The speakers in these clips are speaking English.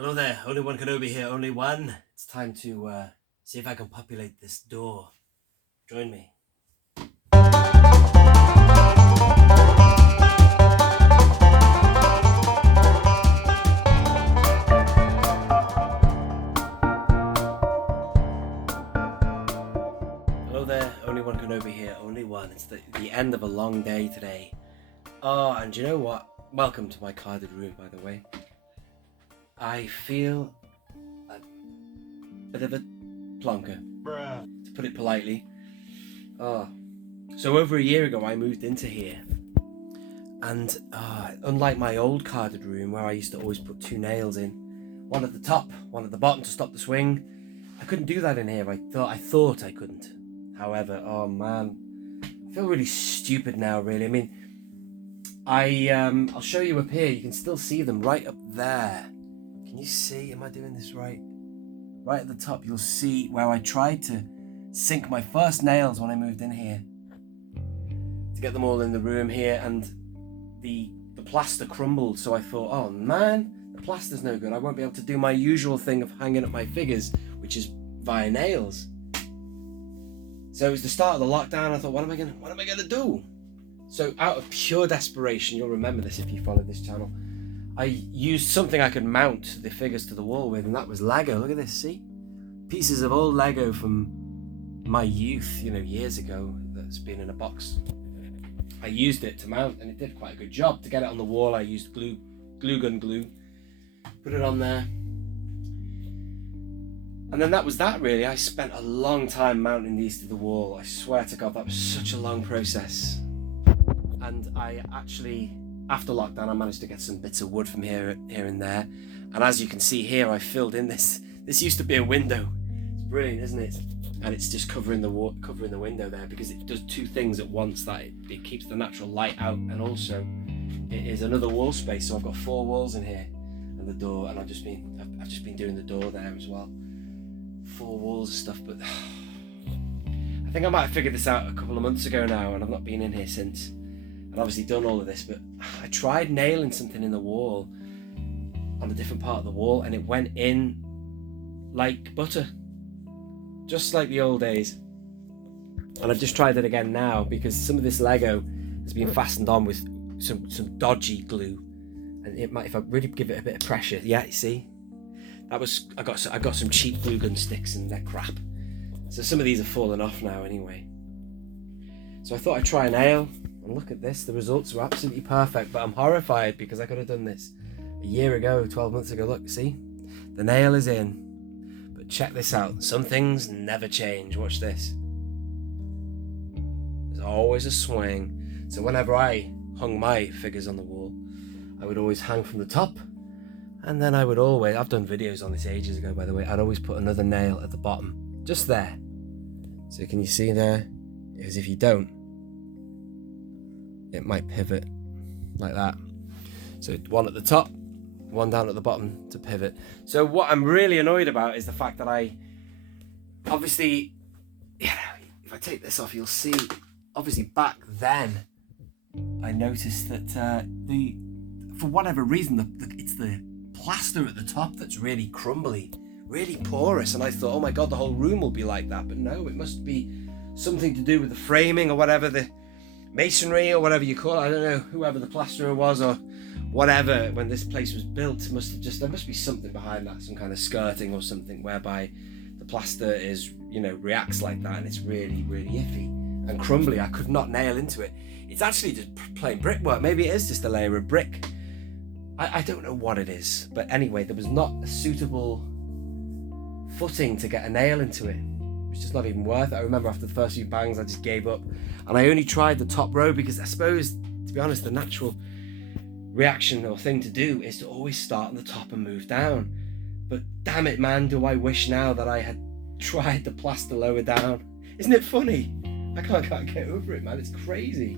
Hello there, only one Kenobi here, only one. It's time to see if I can populate this door. Join me. Hello there, only one Kenobi here, only one. It's the end of a long day today. Oh, and you know what? Welcome to my carded room, by the way. I feel a bit of a plonker, to put it politely. So over a year ago I moved into here, and unlike my old carded room where I used to always put two nails in, one at the top, one at the bottom to stop the swing, I couldn't do that in here. I thought I couldn't. However, oh man, I feel really stupid now, really. I mean, I'll show you up here. You can still see them right up there. Can you see? Am I doing this right? Right at the top, you'll see where I tried to sink my first nails when I moved in here to get them all in the room here, and the plaster crumbled. So I thought, oh man, the plaster's no good. I won't be able to do my usual thing of hanging up my figures, which is via nails. So it was the start of the lockdown. I thought, what am I gonna do? So out of pure desperation, you'll remember this if you follow this channel, I used something I could mount the figures to the wall with, and that was Lego. Look at this, see? Pieces of old Lego from my youth, years ago, that's been in a box. I used it to mount, and it did quite a good job. To get it on the wall, I used glue gun glue, put it on there. And then that was that, really. I spent a long time mounting these to the wall. I swear to God, that was such a long process. And I actually, after lockdown, I managed to get some bits of wood from here and there. And as you can see here, I filled in this. This used to be a window. It's brilliant, isn't it? And it's just covering the window there, because it does two things at once. That it keeps the natural light out, and also it is another wall space. So I've got 4 walls in here, and the door. And I've just been doing the door there as well. 4 walls of stuff, but I think I might have figured this out a couple of months ago now, and I've not been in here since. I've obviously done all of this, but I tried nailing something in the wall, on a different part of the wall, and it went in like butter, just like the old days. And I've just tried it again now, because some of this Lego has been fastened on with some dodgy glue, and it might, if I really give it a bit of pressure, yeah, you see, I got some cheap glue gun sticks, and they're crap. So some of these are falling off now anyway. So I thought I'd try a nail. And look at this, the results were absolutely perfect, but I'm horrified because I could have done this a year ago, 12 months ago. Look, see? The nail is in. But check this out. Some things never change. Watch this. There's always a swing. So whenever I hung my figures on the wall, I would always hang from the top. And then I would always, I've done videos on this ages ago, by the way, I'd always put another nail at the bottom. Just there. So can you see there? Because if you don't, it might pivot like that. So one at the top, one down at the bottom to pivot. So what I'm really annoyed about is the fact that I, obviously, if I take this off, you'll see, obviously back then, I noticed that for whatever reason, it's the plaster at the top that's really crumbly, really porous. And I thought, oh my God, the whole room will be like that. But no, it must be something to do with the framing or whatever, the masonry or whatever you call it. I don't know, whoever the plasterer was or whatever, when this place was built, there must be something behind that, some kind of skirting or something whereby the plaster is, reacts like that, and it's really, really iffy and crumbly. I could not nail into it. It's actually just plain brickwork. Maybe it is just a layer of brick. I don't know what it is, but anyway, there was not a suitable footing to get a nail into it. It was just not even worth it. I remember after the first few bangs, I just gave up, and I only tried the top row because I suppose, to be honest, the natural reaction or thing to do is to always start on the top and move down. But damn it, man, do I wish now that I had tried the plaster lower down. Isn't it funny? I can't get over it, man. It's crazy.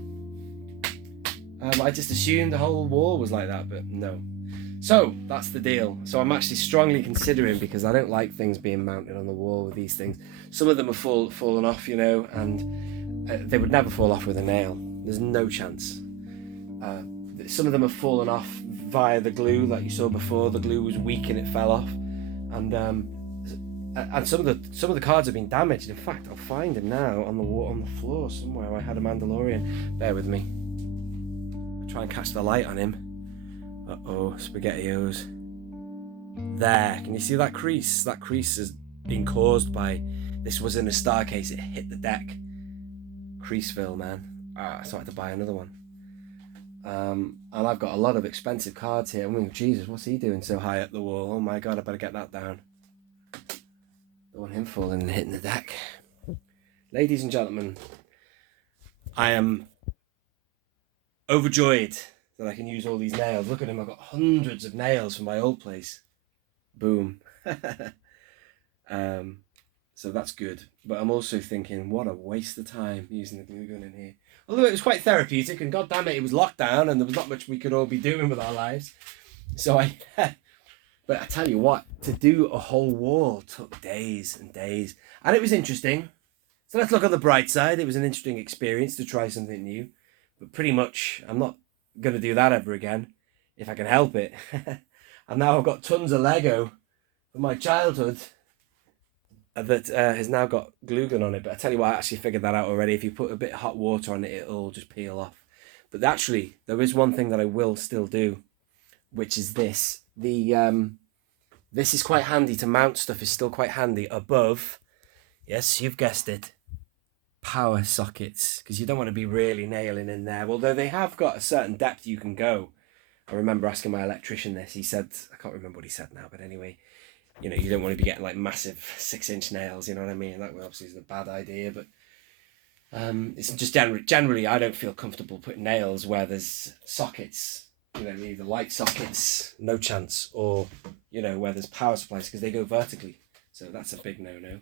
I just assumed the whole wall was like that, but no. So that's the deal. So I'm actually strongly considering, because I don't like things being mounted on the wall with these things. Some of them are fallen off, and they would never fall off with a nail. There's no chance. Some of them have fallen off via the glue, like you saw before. The glue was weak and it fell off, and some of the cards have been damaged. In fact, I'll find him now on the floor somewhere. I had a Mandalorian. Bear with me. I'll try and catch the light on him. Uh-oh, SpaghettiOs. There, can you see that crease? That crease has been caused by, this was in a star case, it hit the deck. Crease fill, man. So I had to buy another one. And I've got a lot of expensive cards here. I mean, Jesus, what's he doing so high up the wall? Oh my God, I better get that down. Don't want him falling and hitting the deck. Ladies and gentlemen, I am overjoyed that I can use all these nails. Look at him, I've got hundreds of nails from my old place. Boom. So that's good. But I'm also thinking, what a waste of time using the glue gun in here. Although it was quite therapeutic, and god damn it was lockdown and there was not much we could all be doing with our lives. So but I tell you what, to do a whole wall took days and days. And it was interesting. So let's look on the bright side. It was an interesting experience to try something new. But pretty much, I'm not going to do that ever again, if I can help it. And now I've got tons of Lego from my childhood that has now got glue gun on it. But I tell you what, I actually figured that out already. If you put a bit of hot water on it, it'll just peel off. But actually, there is one thing that I will still do, which is this. This is quite handy to mount stuff. Is still quite handy above, yes, you've guessed it, power sockets, because you don't want to be really nailing in there. Although they have got a certain depth you can go. I remember asking my electrician this. He said, I can't remember what he said now, but anyway, you know, you don't want to be getting like massive 6-inch nails, you know what I mean? That obviously is a bad idea, but it's just generally I don't feel comfortable putting nails where there's sockets, you know, either light sockets, no chance, or, you know, where there's power supplies, because they go vertically. So that's a big no-no.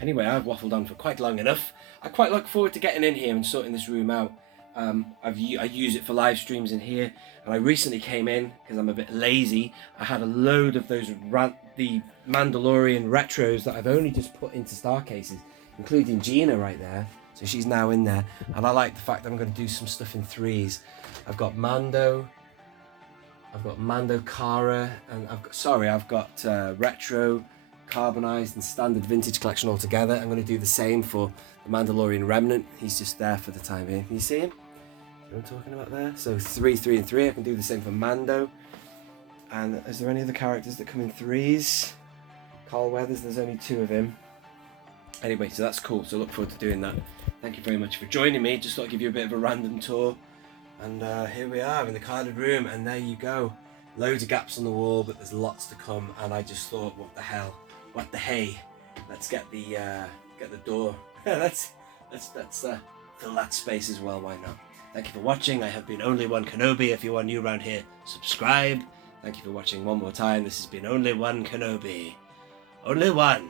Anyway, I've waffled on for quite long enough. I quite look forward to getting in here and sorting this room out. I use it for live streams in here, and I recently came in because I'm a bit lazy. I had a load of those the Mandalorian retros that I've only just put into star cases, including Gina right there. So she's now in there, and I like the fact that I'm going to do some stuff in threes. I've got Mando, Cara, and I've got retro, carbonized, and standard vintage collection all together. I'm going to do the same for the Mandalorian Remnant. He's just there for the time being. Can you see him? You know what I'm talking about there? So 3, 3, and 3. I can do the same for Mando. And is there any other characters that come in threes? Carl Weathers, there's only 2 of him. Anyway, so that's cool. So look forward to doing that. Thank you very much for joining me. Just thought I'd give you a bit of a random tour. And here we are in the carded room, and there you go. Loads of gaps on the wall, but there's lots to come. And I just thought, what the hell? What the hey? Let's get the door. let's fill that space as well. Why not? Thank you for watching. I have been Only One Kenobi. If you are new around here, subscribe. Thank you for watching one more time. This has been Only One Kenobi. Only one.